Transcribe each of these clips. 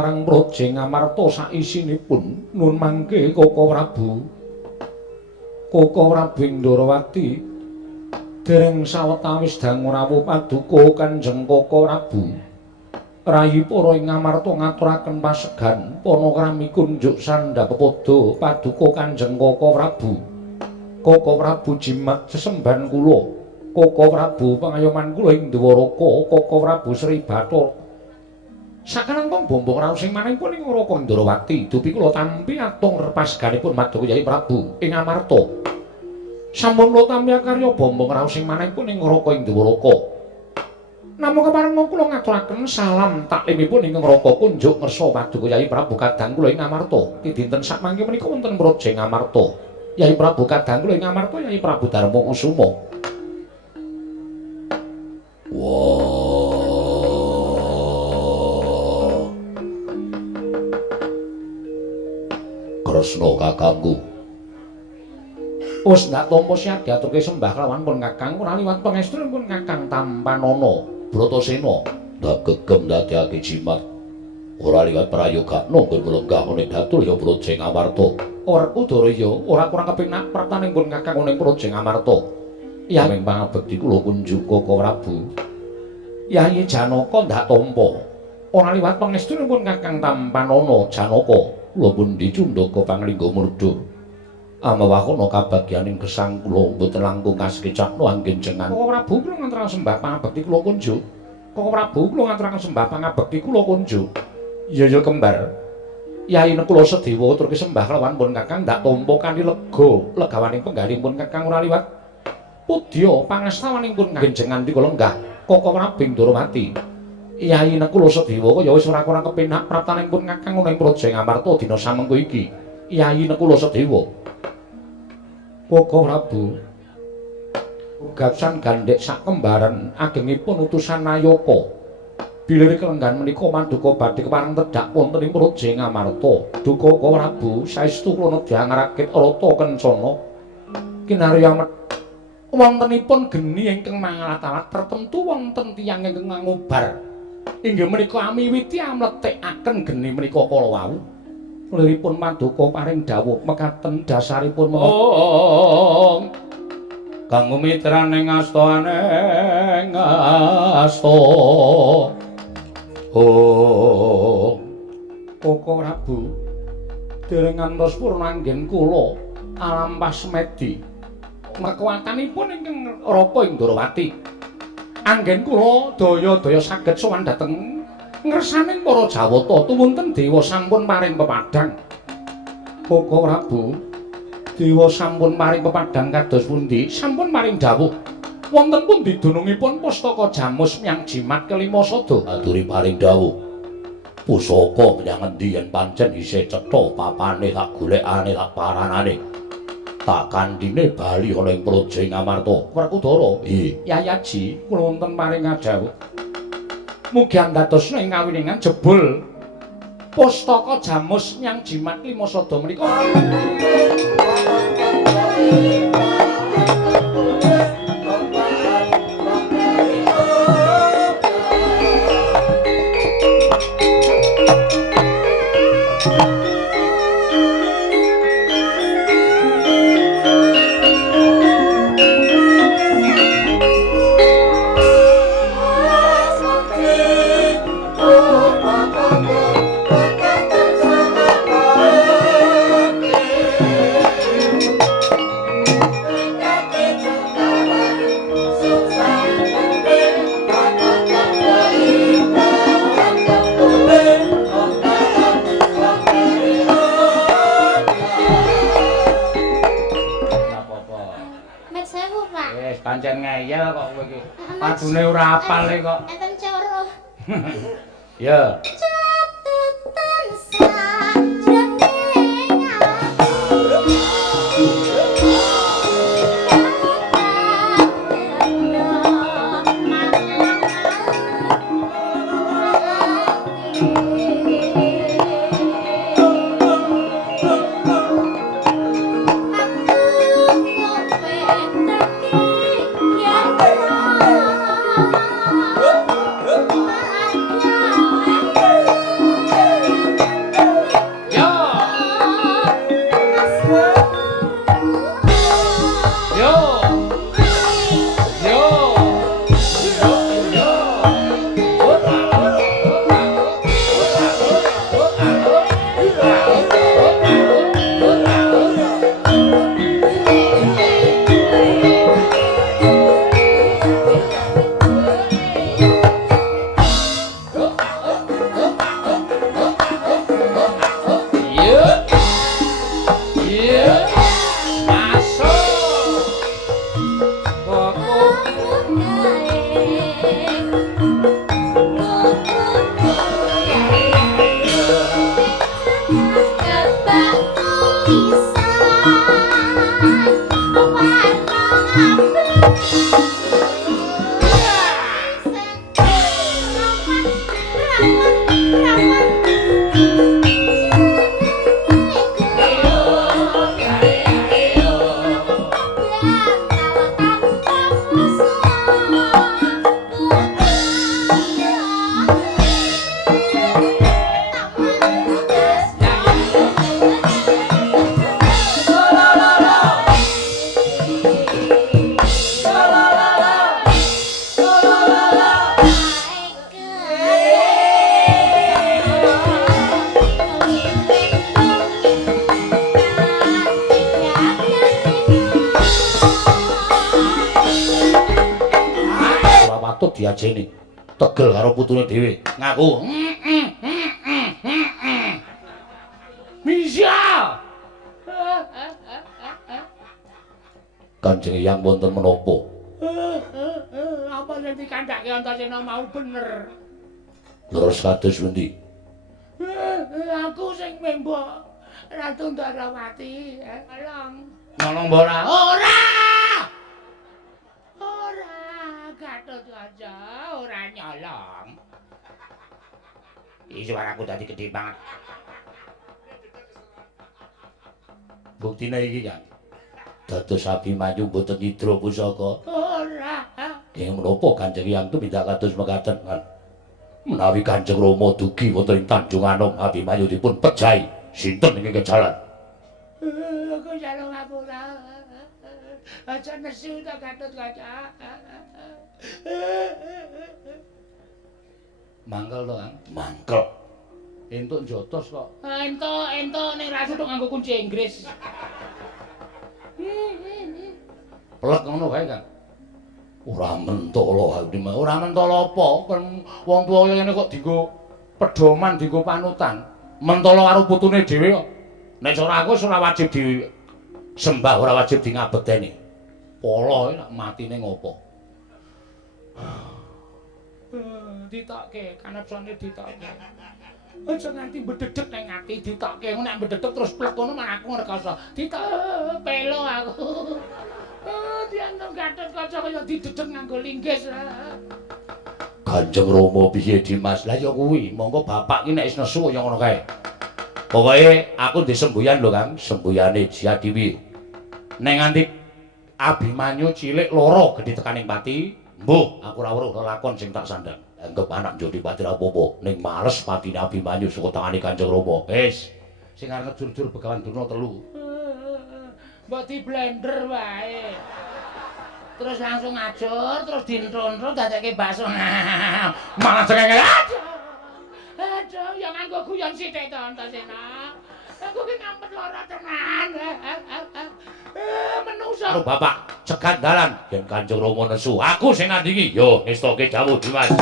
marang Praja Ngamarta saisinipun. Nun mangke Koko Prabu. Koko Prabu Ndrawati dereng sawetawis dangu rawuh paduka Kanjeng Koko Prabu. Rayi para ing Ngamarta ngaturaken pasegan panakrami kunjuk sandhap padha paduka Kanjeng Koko Prabu. Koko Prabu jimat sesemban kula. Koko Prabu pangayoman kula ing Dwaraka, Koko Prabu Sri Bathara. Sakanangkung bombong raos sing manipun ing Raka Ndrawati, dupi kula tampi atung repaseganipun Madura Kyai Prabu ing Amarta. Sampun kula tampi karya bombong raos sing manipun ing Raka ing Dwaraka. Namung keparenga kula ngaturaken salam taklimipun ing Raka kunjuk ngersa Madura Kyai Prabu kadang kula ing Amarta. Dinten sakmangke menika wonten Praja Ngamarta. Kyai Prabu kadang kula ing Amarta Kyai Prabu Darma Kusuma. Kresna kakangku. Wis ndak tampa siat diaturke sembah kelawan pun Kakang ora liwat pangestunipun Kakang Tampanana Bratasena. Ndak gegem ndadekake jimat. Ora liwat prayogakna nggon melenggah ning datul ya Praja Ngamarta. Ora udara ya, ora kurang kepenak pratanipun Kakang ning Praja Ngamarta. Yaning pangabekti kula kunjuk Koko Prabu. Yayi Janaka ndak tampa. Ora liwat pangestunipun Kakang Tampanana Janaka. Kula pun dicundhaka panglingga murda. Amawakana kabagyaning gesang kula mboten langkung kasekecakna anggen jenengan. Koko Prabu kula ngaturaken sembah pangabekti kula kunjuk. Koko Prabu kula ngaturaken sembah pangabekti kula kunjuk. Iya kembar. Yayi Nekula Sedewa aturke sembah kelawan pun Kakang ndak tampa kanthi lega. Legawaning penggalipun Kakang ora liwat pudya pangastawanipun anggen dika lenggah Koko Prabu Ndrawati. Yayi Nekula Sedewa kaya wis ora kurang kepenak praptanipun Kakang ing Praja Ngamarta dina samengko iki. Yayi Nekula Sedewa. Koko Prabu. Gapsan gandhek sak kembaran agengipun utusan Nayaka. Bilir kelenggan menika Manduka badhe kepareng tedhak wonten ing Praja Ngamarta. Duka Koko Prabu saestu kula nedya ngrakit rata kencana. Kinarya wontenipun geni ingkang mangalat-alat tertentu wonten tiyang ingkang ngubar. Inggih menika amiwiti amletekaken geni menika kala wau. Liripun Manduka paring dawuh mekaten dasaripun kanggo mitraning astaning asta. Koko Prabu dereng ngantos purna anggen kula alam pasmedi. Kekuatanipun ingkang Raka Indrawati. Anggen kula daya-daya saged sowan dhateng ngersaning para Jawata tuwunten dewa sampun paring pepadhang. Koko Prabu, dewa sampun paring pepadhang kados pundi? Sampun paring dawuh. Wonten pundi dunungipun pustaka Jamus Myang Jimat kelima sada? Aturi paring dawuh. Pusaka menyang endi yen pancen isih cetha papane tak golekane tak paranane. Tak kandhine bali ana ing Praja Ngamarta. Werkudara. Yayaji kula wonten paring dawuh. Mugi andadosna ing kawiningan jebul pustaka Jamus Myang Jimat lima sada menika. Pancen ngeyel kok kowe iki. Padune ora apal kok. Enten cara. Ya. Catetan sajroning diajeni. Tegel karo putune dhewe. Ngaku. Bisa. Kanjeng Hyang wonten menapa? Apa sing dikandhake Antasena mau bener? Leres kados pundi? Aku sing membo Ratu Ndarawati, Long. Nolong ora? Ora! Gatotkaca ora nyolong. Iki suaraku dadi gedhe banget. Buktine iki, Kang. Dados Abimanyu mboten nidra pusaka. Ora. Ing menapa Kanjeng Hyang tumindak kados mekaten, Kan? Menawi Kanjeng Rama dugi wonten ing Tanjung Anom Abimanyu dipun pejahi, sinten ingkang jalan? Aku jalan ngapura. Aja nesu ta Gatotkaca. Mangkel to, Kang? Mangkel. Entuk njotos kok. Entuk ning rasu tok nganggo kunci Inggris. Plek ngono wae, Kang. Ora mentala, ora mentala apa? Wong tuwa kaya ngene kok dienggo pedoman, dienggo panutan. Mentala karo putune dhewe kok. Nek cara aku ora wajib disembah, ora wajib di ngabekeni. Polo nek matine ngopo? Ditokke, kanepsane ditokke. Aja nganti bededeg nang ati ditokke. Nek bededeg terus plek ngono malah aku ngrekoso. Ditok pelo aku. Diantuk Gatotkaca kaya didedeg nganggo linggis. Kanjeng Rama piye Dimas? Lah ya kuwi, monggo bapak ki nek wis nesu ya ngono kae. Pokoke aku ndek semboyan lho, Kang, sembuyane Jatiwi. Nek nganti Abimanyu cilik loro gedhe tekaning pati, mbuh aku ora weruh lakon sing tak sandang. Anggep anak Jodipati rapopo ning males patine Abimanyu saka tangane Kanjeng Rama. Wis, sing arep jur-jur Begawan Durna 3. Mbok di blender wae. Terus langsung ajur, terus dintron-tron dadekke bakso. Malah cengenge. Aduh, ya nganggo guyon sithik to Antasena. Aku ki ngampet lara tenan. Menungso. Karo bapak cegat dalan yen Kanjeng Rama nesu. Aku sing nandingi. Yo, estoke dawuh Dimas.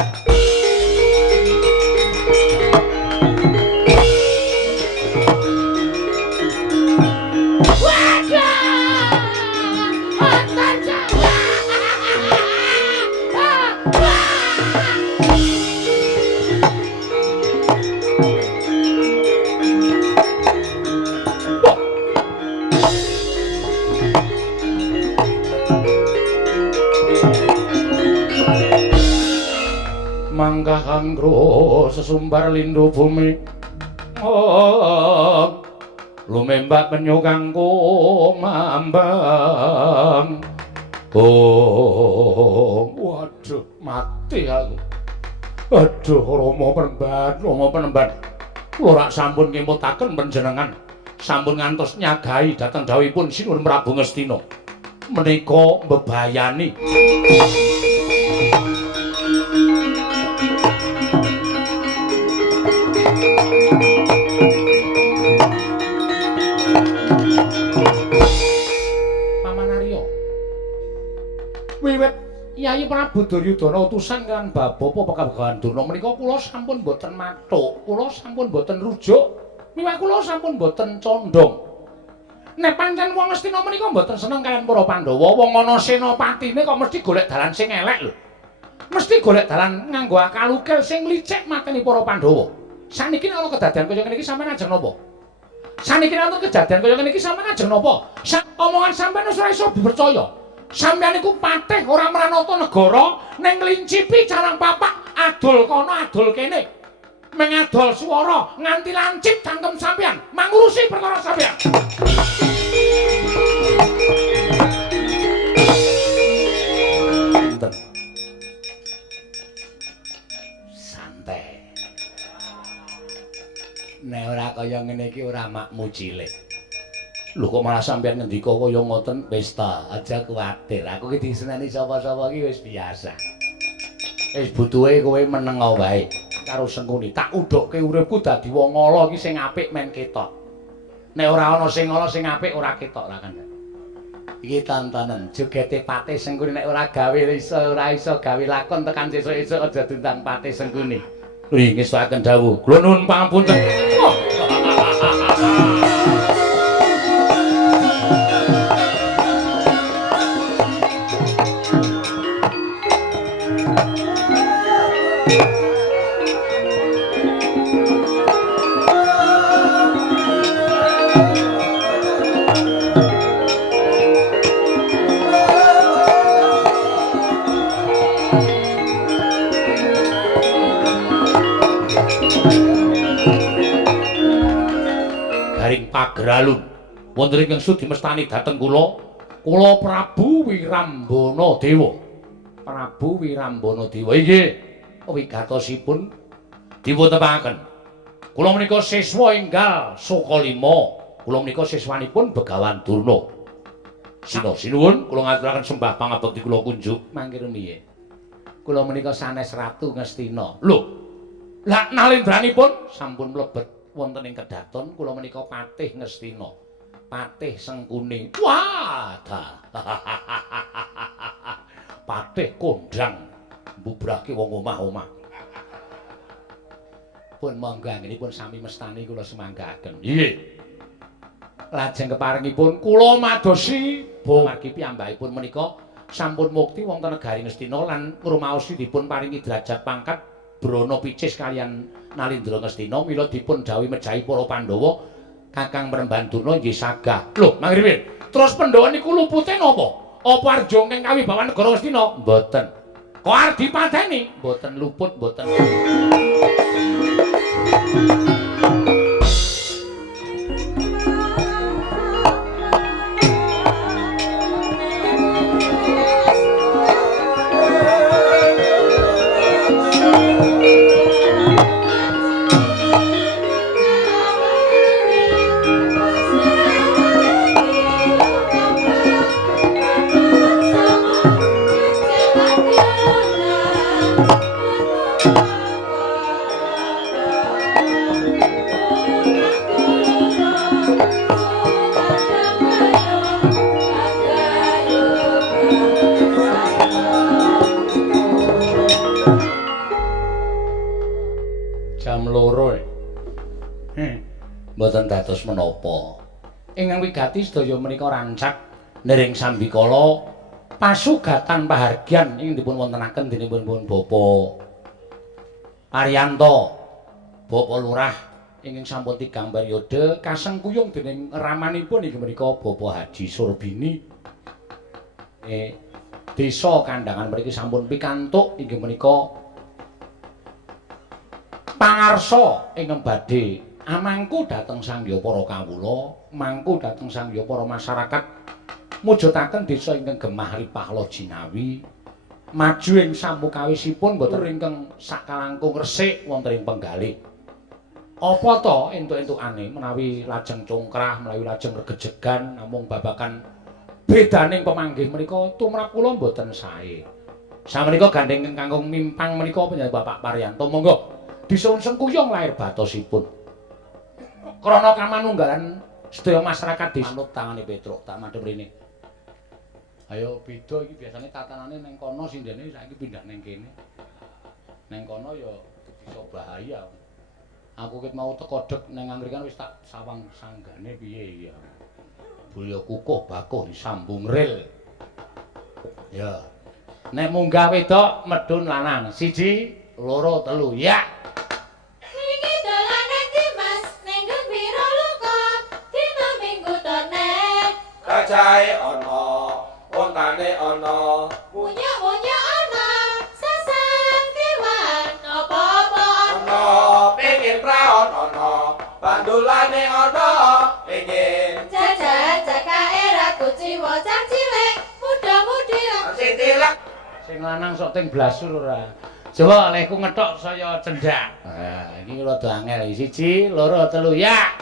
Mangkah kangro sesumbar lindhu bumi. Oh, lumembak penyu kanggo mambang. Oh, waduh, mati aku. Aduh, Rama Penemban. Kula rak sampun ngimutaken panjenengan. Sampun ngantos nyagahi dhateng dawuhipun Sinuhun Prabu Ngastina. Menika mbebayani. Wiwit Yayi Prabu Duryudana utusan kan Bapak Begawan Durna menika kula sampun boten mathuk, kula sampun boten rujuk, miwah kula sampun boten condong. Nek pancen wong Astina menika boten seneng kalian para Pandhawa, wong ana senopatine kok mesti golek dalan sing elek lho. Mesti golek dalan nganggo akal ukil sing licik mateni para Pandhawa. Saniki ana kedadian kaya ngene iki sampeyan ajeng napa? Saniki ana kedadian kaya ngene iki sampeyan ajeng napa? Omongan sampeyan wis ora iso dipercaya. Sampeyan iku patih ora mranata negara ning nglincipi carang papak adol kono adol kene. Mengadol swara nganti lancip cangkem sampeyan, mangurusi perkara sampeyan. Santai. Nek ora kaya ngene iki ora makmu cilik. Lho kok malah sampeyan ngendika kaya ngoten pesta, aja kuwatir. Aku ki diseneni sapa-sapa ki wis biasa. Wis butuhe kowe meneng wae karo Sengkuni. Tak udhokke uripku dadi wong ala ki sing apik men ketok. Nek ora ana sing ala sing apik ora ketok lah kan. Iki tontonan jogete Patih Sengkuni nek ora iso gawe lakon tekan sesuk-esuk aja diundang Patih Sengkuni. Nggih ngestuaken dawuh. Kula nuwun pangapunten. Pageralun wonten ingkang sudi mestani dhateng kula Prabu Wirambana Dewa. Prabu Wirambana Dewa inggih wigatosipun dipuntepaken. Kula menika siswa enggal saka 5. Kula menika siswanipun Begawan Durna. Sinuwun kula ngaturaken sembah pangabekti kula kunjuk mangke rumiyin. Kula menika sanes Ratu Ngastina. Lho, lah nalendranipun sampun mlebet wonten ing kedaton kula menika Patih Ngastina, Patih Sengkuni. Wadah. Patih kondang mbubrake wong omah-omah. Pun monggo anggenipun sami mestani kula semanggaken. Nggih. Lajeng keparengipun kula madosi margi piyambakipun menika sampun mukti wonten negari Ngastina lan ngrumaosi dipun paringi derajat pangkat Brana Picis kaliyan Nalindra Ngastina mila dipun dawuhi mejahi para Pandhawa Kakang Mremban Durna nggih sagah. Lho, mangke terus Pandhawa niku lupute napa? Apa arja ingkang kawibawan negara Ngastina? Mboten. Kok arep dipateni? Mboten luput, mboten. Mboten dados menapa. Ingkang wigati sedaya menika rancak nering sambikala pasugatan pahargyan ing dipun wontenaken dening pun Bapak Ariyanto, Bapak Lurah ingkang sampun 3 periode kasengkuyung dening ramanipun inggih menika Bapak Haji Surbini. Desa Kandangan mriki sampun pikantuk inggih menika pangarsa ingkang badhe amangku dhateng sangya para kawula, mangku dhateng sangya para masyarakat mujudaken desa ingkang gemah ripahla jinawi, maju ing samukawisipun boten ingkang sakalangkung resik wonten ing penggalih. Apa to entuk-entukane menawi lajeng congkrah, menawi lajeng regejegan namung babakan bedaning pemanggih menika tumrap kula mboten sae. Sameneika gandeng kanggo mimpang menika panjenengan Bapak Pariyanto, monggo disuwun sengkuyung lair batosipun. Krana kamanunggalan sedaya masyarakat desa manut tangane Petruk tak madhep rene. Ayo beda iki biasane tatanane ning kono sindene saiki pindah ning kene. Ning kono ya bisa bahaya. Aku ket mau teko dek ning Angkringan wis tak sawang sanggane piye ya. Bulya kukuh bakuh disambung ril. Ya. Nek munggah wedok medhun lanang. 1 2 3 ya. Jahe ana, wontane ana, munyak-munyak ana, sasang kewan apa-apa ana, pengin praon ana, bandulane ana, pengin jajan jakae ra kuciwa cah cilik, muda-mudi sing tilak sing lanang sok ting blasur ora. Jawa olehku ngethok saya cendak. Nah, iki rada angel. 1 2 3 ya.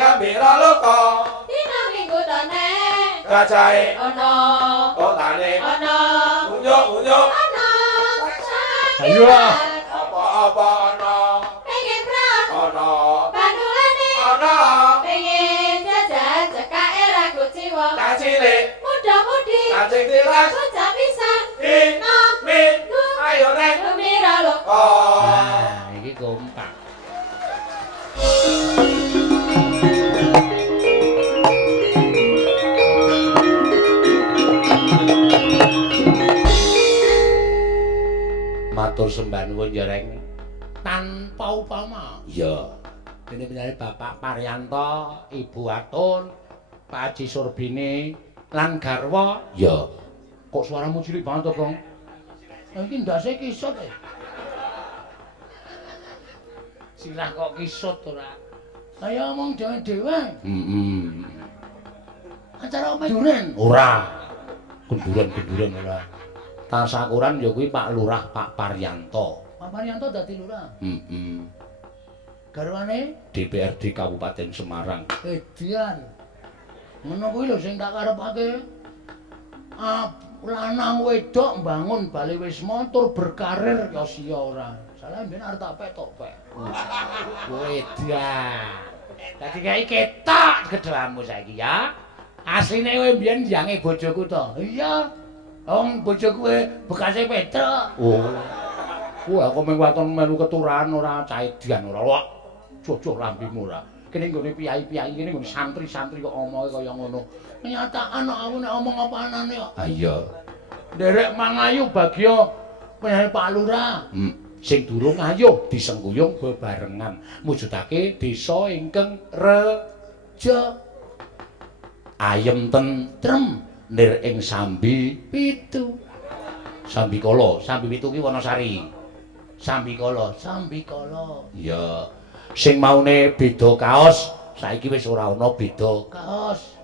Gambira luka dina minggu tone gajahe ana otane ana unjuk-unjuk ana Ayo apa-apa ana pengen praon ana bandulane ana pengen jajan cekak cacing tilas. Bocah pisan. No, min, ayo neng. Gembira lo. Oh. Nah, iki kompak. Matur sembah nuwun Jereng. Tanpa upama. Iya. Dene penyanyi Bapak Paryanto, Ibu Atun, Pak Haji Surbini lan garwa. Iya. Kok suaramu cilik banget to, Kong? Lah iki ndase kisut e. Sirah kok kisut ora. Ayo omong dhewe-dhewe. Acara omahe duren. Ora. Kenduren-kenduren ora. Tasakuran ya kuwi Pak Lurah Pak Paryanto. Pak Paryanto dadi lurah. Garwane DPRD Kabupaten Semarang. Edian. Ngono kuwi lho sing tak karepake. Lanang wedok mbangun Bali Wisma tur berkarir ya sia ora. Salah mben arep tak petok pek. Edian. Dadi kae ketok gedhamu saiki ya. Asline kowe mbiyen jange bojoku to. Iya. Wong bojoku bekase Petruk. Oh. Wah, aku mung waton melu keturahan ora cah edian ora. Wah, jojo lambimu ora. Kene nggone piyai-piyai kene nggone santri-santri kok omonge kaya ngono. Kenyataan aku nek omong apa anane kok. Ah iya. Nderek mangayu bagya penyanyi Pak Lurah. Sing durung ayo disengkuyung bebarengan mujudake desa ingkang reja. Ayem tentrem nir ing sambi pitu. Sambikala, sambi pitu ki Wanasari. Sambikala. Iya. Sing maune beda kaos, saiki wis ora ana beda Kaos.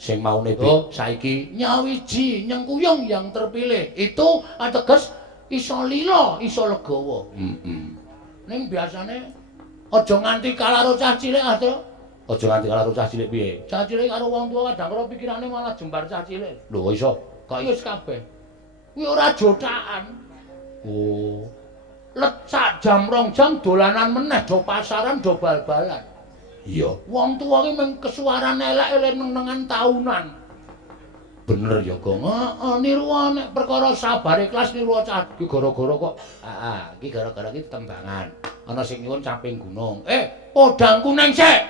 sing maune Saiki nyawiji nyengkuyung yang terpilih. Itu ateges iso lila, iso legawa. Ning biasane aja nganti kalaro cah cilik Astro. Aja nganti kalaro cah cilik piye? Cah cilik karo wong tuwa kadang karo pikirane malah jembar cah cilik. Lho kok iso? Kok wis kabeh. Kuwi ora jotakan. Oh. Let sak jam 2 jam dolanan meneh do pasaran do bal-balan. Iya. Wong tuwa ki mung kesuwaran elek nengan taunan. Bener ya, Gong. Heeh, niru nek perkara sabar ikhlas niru cah Ki gara-gara kok iki gara-gara ki tembangan. Ana sing nyuwun caping gunung. Podang kuning sik.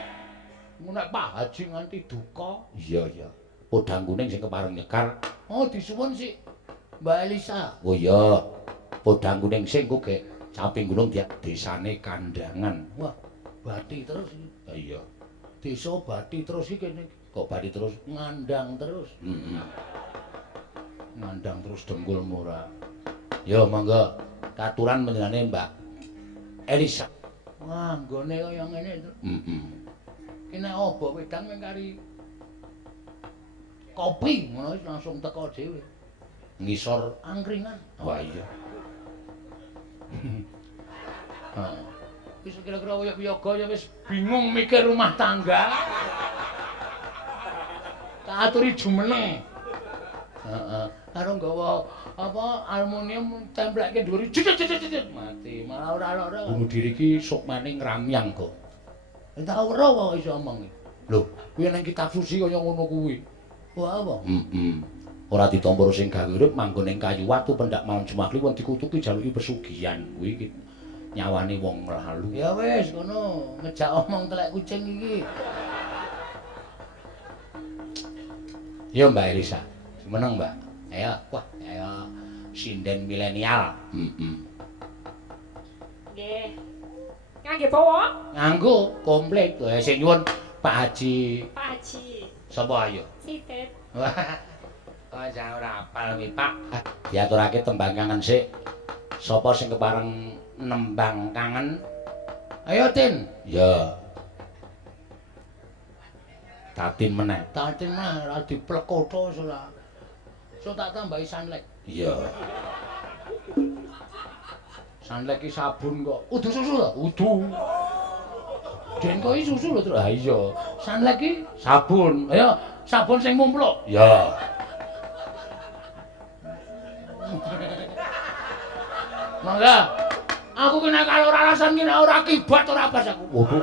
Nek Pak Haji nganti duka. Iya, iya. Podang kuning sing kepareng nyekar. Oh, disuwun sih Mbak Elisa. Oh iya. Podang kuning sing kok gek caping gunung dia desane Kandangan. Wah, Bathi terus iki. Iya. Desa Bathi terus iki kene. Kok Bathi terus Ngandang terus. Ngandang terus dengkulmu ora. Ya monggo katuran panjenengane Mbak Elisa. Wah, nggone kaya ngene to. Ki nek obo wedang mung kari kopi ngono wis langsung teko dhewe. Ngisor Angkringan. wah iya. Wis kira-kira kaya piyaga ya wis bingung mikir rumah tangga. Tak aturi jumeneng. Heeh. Karo nggawa apa aluminium templekke dhuwur cicit mati. Malah ora-ora. Bunuh diri ki sok maning ramyang kok. Tak ora kok iso omong. Lho, kuwi nang kitab suci kaya ngono kuwi. Wah apa? Ora ditampa sing gawe urip manggon ing kayu watu pendak malam Jumakli wong dikutuki jaluki pesugihan kuwi iki nyawane wong lalu. Ya wis ngono, ngejak omong telek kucing iki. Ya Mbak Elisa. Meneng, Mbak. Ayo, wah, ayo sinden milenial. Nggih. Ngangge bawa? Nganggo komplit. Sing nyuwun Pak Haji. Pak Haji. Sapa ayo? Sitet. Wah. Kok jan ora apal kuwi, Pak. Diaturake tembang kangen sik. Sapa sing kepareng nembang kangen? Ayo Tin. Ya. Tatin meneh. Tatin mah ora diplekotho ora. So tak tambahi sanlek. Iya. Sanlek ki sabun kok. Udu susu to? Udu. Den kok iki susu lho, Tru. Ah iya. Sanlek ki sabun. Ayo, sabun sing mumpluk. Ya. Mangga. Aku ki nek kalau alasan ki nek ora kibat ora pas aku. Waduh.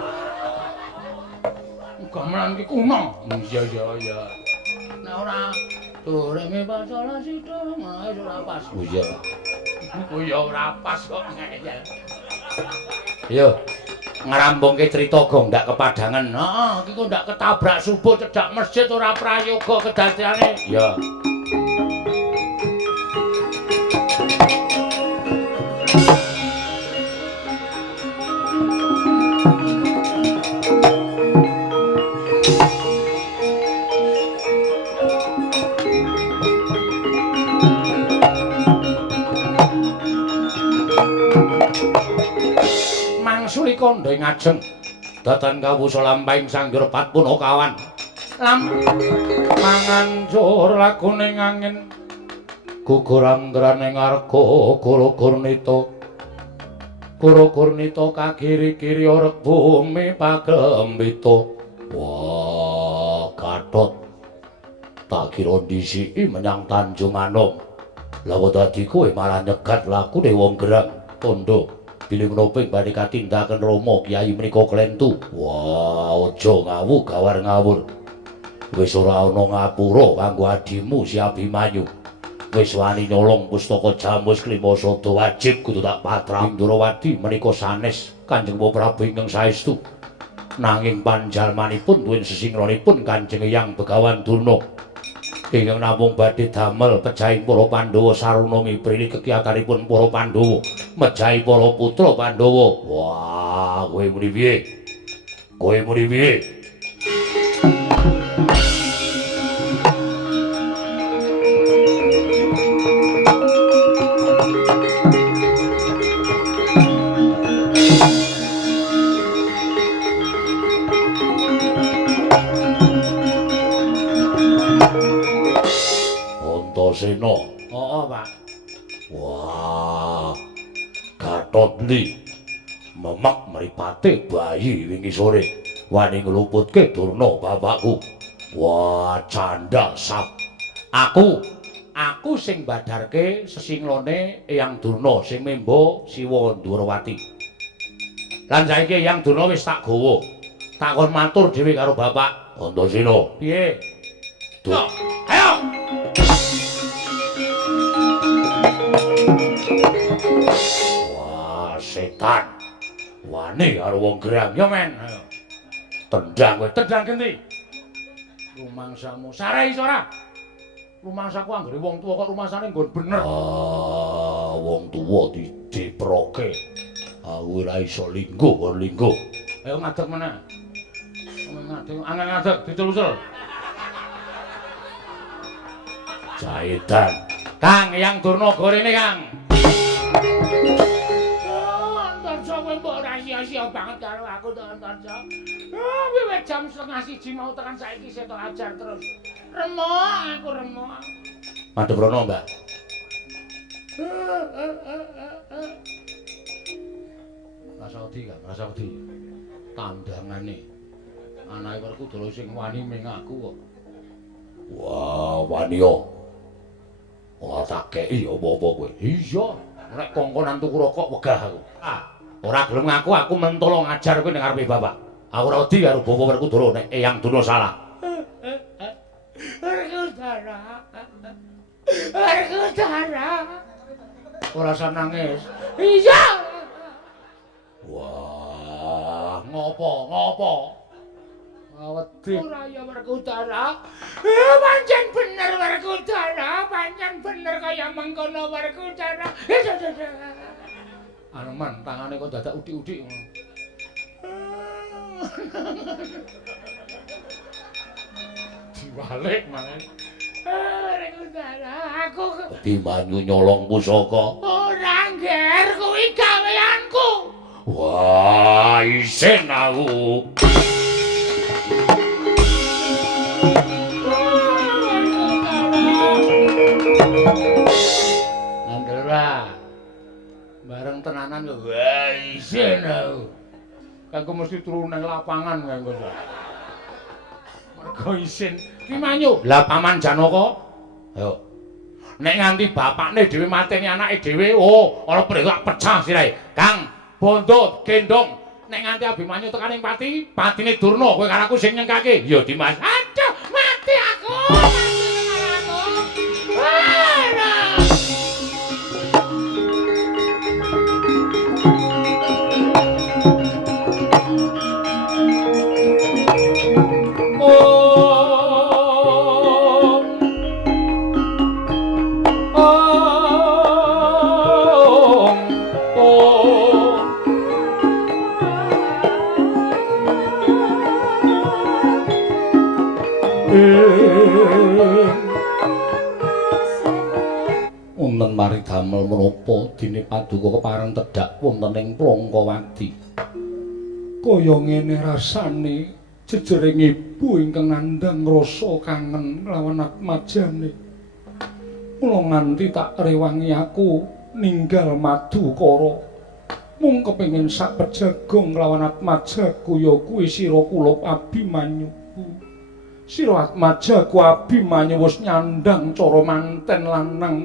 Gamelan ki kuno. Iya iya iya. Nek ora Do re mi fa sol la si do ora pas. Oh iya. Iku ya ora pas kok ngeyel. Yo. Ngrambungke crita gondak kepadangan. Heeh, iki kok ndak ketabrak subuh cedhak masjid ora prayoga kedadeane. Ya. Mangsuli kandha ing ajeng datan kawusa lampahing sanggur Patpunakawan. Mangancur lakuning angin gugur anggraning arga Gurunita. Gurunita kagiri-kiri orek bumi pagembita. Wah, Gatot. Tak kira ndisiki menyang Tanjung Anom. Lah kok dadi kowe malah nyegat lakune wong gerang tondo. Bilih menapa badhe katindakan Rama Kyai menika klentu. Wah, aja ngawu gawar ngawur. Wis ora ana ngapura kanggo adimu si Abimanyu. Wis wani nyolong pustaka Jamus Klimasada wajib kudu tak patrap. Indrawati menika sanes Kanjeng Prabu ingkang saestu. Nanging panjalmanipun duwin sesingronipun Kanjeng Hyang Begawan Durna. Ingkang namung badhe damel pejahing para Pandhawa saruna mibrili kekiyatanipun para Pandhawa. Mejahi para putra Pandhawa. Wah, kowe muni piye? Kowe muni piye? Antasena. Oh, Pak. Wah. Gatot ndi memek mripate bayi wingi sore wani ngluputke Durna bapakku. Wah, candal sap. Aku sing badarke sesinglone Eyang Durna sing memba Siwa Ndrawati. Lan saiki Eyang Durna wis tak gawa. Takon matur dhewe karo bapak. Antasena. Piye? Ayo. Setan wani karo wong gerang ya men. Ayo tendang kowe. Tendang gendi? Rumangsamu sarai ora? Rumangsaku anggere wong tuwa kok rumangsane nggon bener. Ah, wong tuwa diproke. Aku ora iso lingguh kon lingguh. Ayo ngadeg meneh. Ngadeg, angel ngadeg ditelusel. Jaedan. Kang, Eyang Durna gorene, Kang. Mbok ora sia-sia banget karo aku to Antarja. Wiwit jam 1:30 mau tekan saiki setok ajar terus. Remuk aku remuk. Madhep rono, Mbak. Rasa wedi, Kang, rasa wedi. Tandangane. Anake Werkudara sing wani ming aku kok. Wah, wani yo. Ora tak kei apa-apa kowe. Iya, nek kongkonan tuku rokok wegah aku. Ora gelem ngaku aku mentolo ngajar kowe ning ngarepe bapak. Aku ora wedi karo Bapak Werkudara nek Eyang Durna salah. Werkudara. Werkudara. Ora usah nangis. Iya. Wah, Ngopo? Wedi. Ora ya Werkudara. Pancen bener Werkudara, pancen bener kaya mengkono Werkudara. Aneman tangane kok dadak udik-udik ngono. Diwalik maneh. Werkudara, aku Abimanyu nyolong pusaka. ora ngger kuwi gaweanku. Wah, isin aku. Andra. Bareng tenanan kok. Wah, isin aku. Kanggo mesti turu nang lapangan kanggo. Mergo isin. Ki Manyu, lah Paman Janaka. Ayo. Nek nganti bapakne dhewe mateni anake dhewe, oh, ana prelak pecah sirahe. Kang, bondo gendong. Nek nganti Abimanyu tekaning pati, patine Durna kowe karo aku sing nyengkake. Ya Dimas. Aduh, mati aku. Mati aku. wonten mari damel menapa dene paduka kepareng tedhak wonten ing Plangkawati. Kaya ngene rasane jejering ibu ingkang nandhang rasa kangen lawan atmajane. Mula nganti tak rewangi aku ninggal Madukara. Mung kepengin sak pejagong lawan atmajaku ya kuwi sira kula Abimanyu. Sira atmajaku Abimanyu wis nyandhang cara manten lanang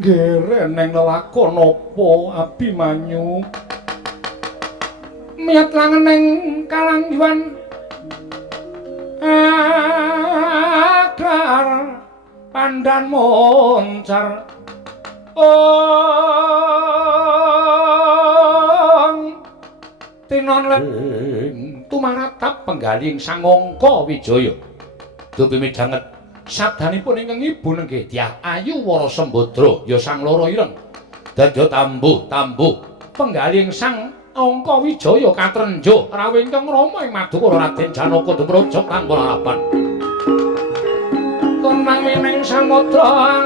nggereneng lelakon apa Abimanyu. Miat langeneng kalangguan agar pandan moncar tinon tumaratap penggaling Sang Angka Wijaya. Dupi midhanget sabdanipun ingkang ibu nenggih Dyah Ayu Wara Sembadra ya sang loro ireng. Dadya tambuh penggaling Sang Angka Wijaya katrenjo rawuh ingkang Rama ing Madukara Raden Janaka Dumraja tanpa lalapan. Tonang meneng samodra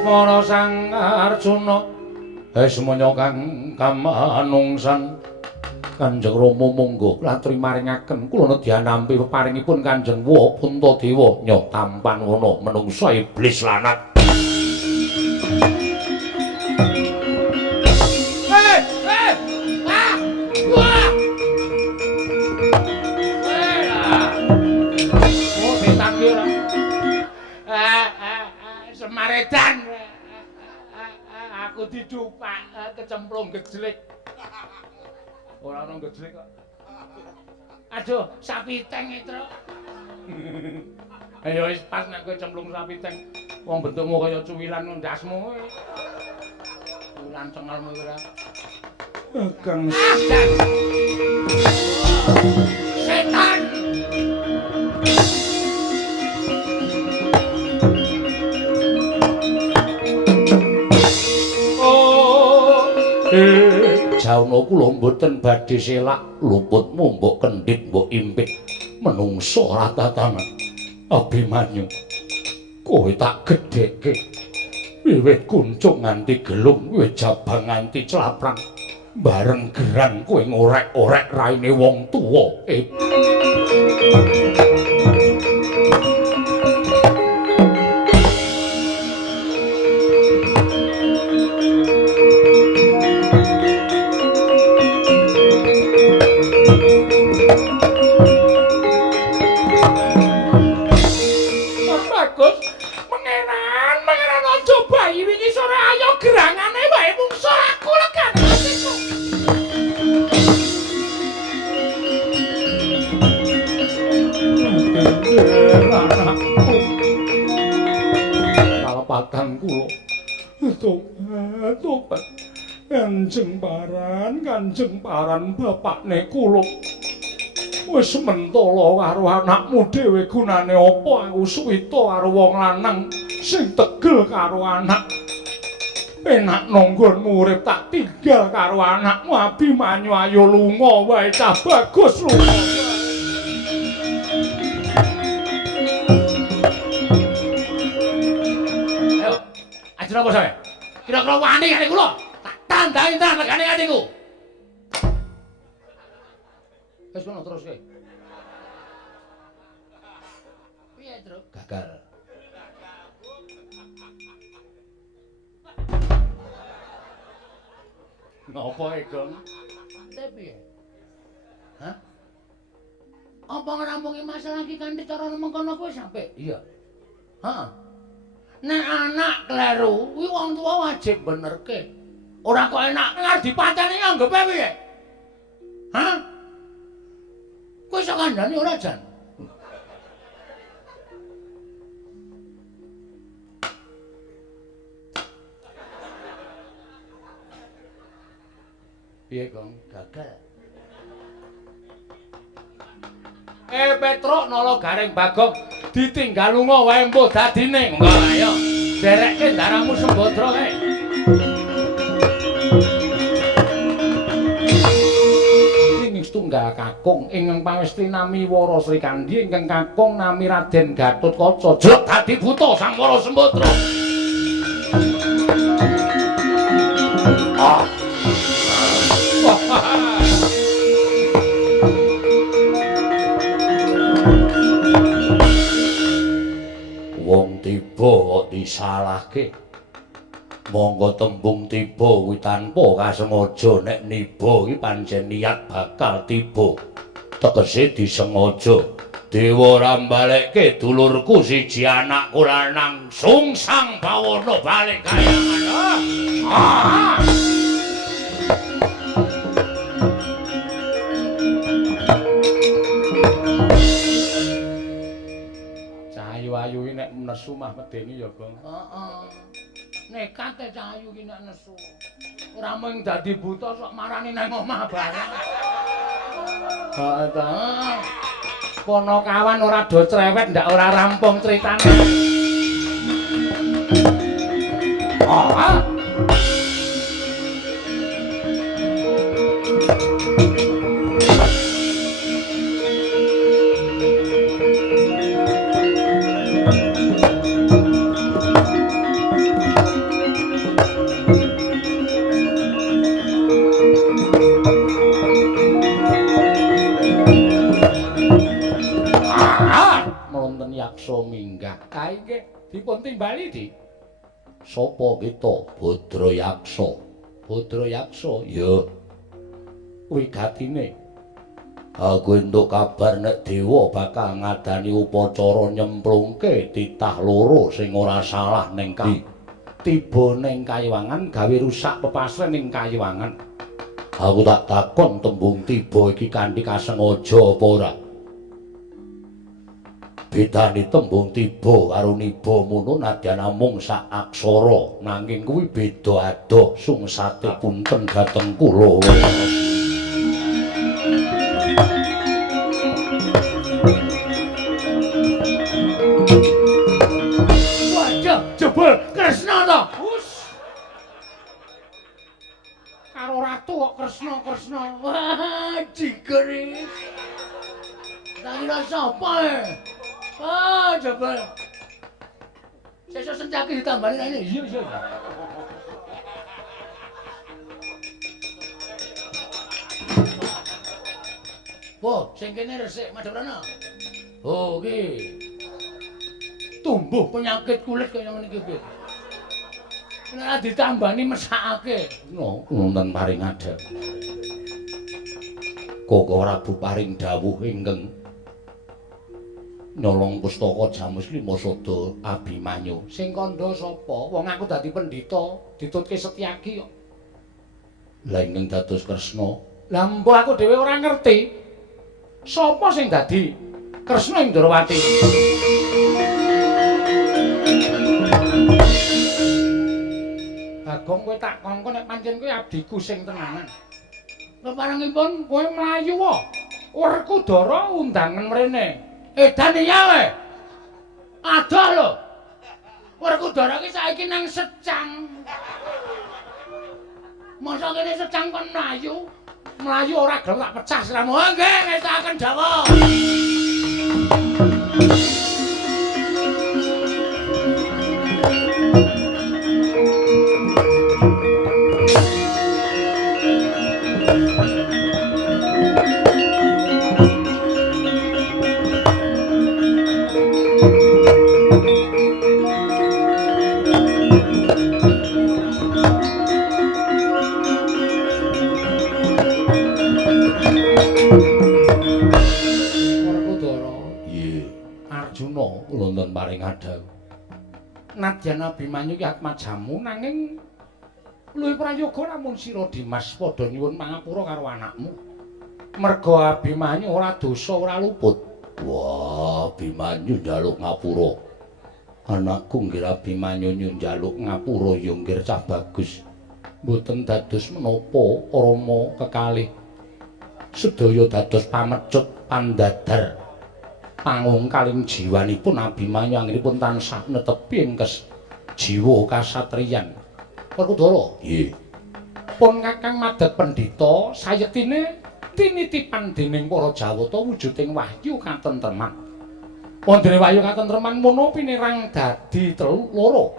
Para Sang Arjuna semono kang kamanungsan Kanjeng Rama monggo latri maringaken kula nedya nampi peparingipun Kanjeng Wa Puntadewa nya tampan wana menungsa iblis lanat. Semaredan aku didupak kecemplung gejlik. Ora ono gejlik kok. Aduh, sapiteng itu. Ayo wis pas nek kowe cemplung sapiteng. Wong bentukmu kaya cuwilan ndasmu. Cuwilan cengelmu ora. Kang setan. Jauna kula mboten badhe selak luputmu mbok kendhit mbok impit menungsa ratatanan. Abimanyu kowe tak gedheke wiwit kuncung nganti gelung wiwit jabang nganti claprang bareng gerang kowe ngorek-orek raine wong tuwa. Gerangane wae mungsuh aku lekan atiku. Kalepatan kula. Tobat. Kanjeng Paran bapakne kula. Wis mentala karo anakmu dhewe gunane apa aku suwita karo wong lanang sing tegel karo anak. Enak nonggonmu urip tak tinggal karo anakmu Abimanyu ayo lunga wae cah bagus lunga. Ayo, ajeng apa sae? Kira-kira wani kali kula. Tak tandhahi tandhane atiku. Wis ngono terus kowe. Piye, Tru? Gagal. Napa Egon? Piye? Hah? Apa ngrampungi masalah iki kanthi cara mengkono kuwi sampe? Iya. Heeh. Nek anak kleru, kuwi wong tuwa wajib benerke. Ora kok enak ngar dipateni anggepe piye? Hah? Kowe iso kandhani ora, Jan? Piye, Kong? Gagal. Petruk nala garing Bagong ditinggal lunga wae mbuh dadine. Enggak ayo. Derekke ndaramu Sembadra kae. Ing setunggal kakung ingkang pamesti nami Wara Sri Kandi ingkang kakung nami Raden Gatotkaca jlek dadi buta Sang Wara Sembadra. Ah. Wong tiba kok disalahke. Monggo tembung tiba kuwi tanpa kasengaja nek niba iki pancen niat bakal tiba. Tegese disengaja. Dewa ora mbalekke dulurku siji anakku lanang Sungsang Bawana balik kayangan. Ah! Cahayu iki nek nesu mah medeni ya, Gong. Heeh. Nekat e Cahayu iki nek nesu. Ora mung dadi buta sok marani nang omah bareng. Heeh ta. Kono kawan ora do crewet ndak ora rampung critane. Ah. Yaksa minggah. Kae nggih dipun timbali, Dik. Sapa kita? Badrayaksa. Badrayaksa? Ya. Wigatine. Aku entuk kabar nek dewa bakal ngadani upacara nyemplungke titah loro sing ora salah ning tiba ning Kayiwangan gawe rusak pepasren ning Kayiwangan. Aku tak takon tembung tiba iki kanthi kasengaja apa ora? Bedane tembung tiba karo niba mono nadyan namung sak aksara nanging kuwi beda adoh sungsate punten dhateng kula. Wajah jebul Kresna to. Karo ratu kok Kresna. Wah, jigeris. Lah kira sapa e? Ah, jebul. Sesuk sencaki ditambani nang ini. Iya. Wo, sing kene resik Madaprana. Oh, iki. Tumbuh penyakit kulit kaya ngene iki, Bit. Nek ditambani mesakake. No, wonten paring adep. Koko Prabu paring dawuh ingkang nyolong pustaka Jamus Lima Sada Abimanyu. Sing kandha sapa? Wong aku dadi pendhita, ditutke Setyaki kok. Lah ingkang dados Kresna. Lah mbok aku dhewe ora ngerti. Sapa sing dadi Kresna ing Ndrawati? Bagong kowe tak kongkon nek pancen kowe abdiku sing tenanan. Keparengipun kowe mlayu wae. Werkudara undangan mrene. Edan iya wae. Adoh lho. Werkudara ki saiki nang Secang. Masa kene Secang kon mlayu? Mlayu ora gelem tak pecah sliramu. Nggih, ngestaken dawuh. Wonten paring adhawu. Nadyan Abimanyu ki atmajamu nanging luwih prayoga lamun sira Dimas padha nyuwun pangapura karo anakmu. Merga Abimanyu ora dosa ora luput. Wah, Abimanyu njaluk ngapura. Anakku nggih Abimanyu njaluk ngapura ya nggih cah bagus. Mboten dados menapa Rama kekalih sedaya dados pamecut pandadar pangungkaling jiwanipun Abimanyu anggenipun tansah netepi ing jiwa kasatriyan. Werkudara, nggih. pun Kakang Madeg Pendhita sayektine tinitipan dening para Jawata wujuding wahyu katentreman. Wondene wahyu katentreman mono pinirang dadi loro.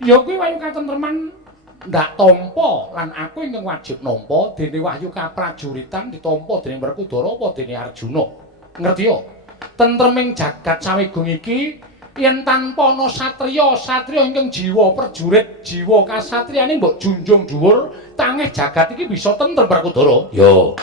Ya kuwi wahyu katentreman ndak tampa lan aku ingkang wajib nampa dene wahyu kaprajuritan ditampa dening Werkudara apa dene Arjuna. Ngerti ya? Tentreming jagat sawigung iki yen tanpa ana satriya ingkang jiwa prajurit, jiwa kasatriyane mbok junjung dhuwur, tangih jagat iki bisa tentrem Werkudara. Ya.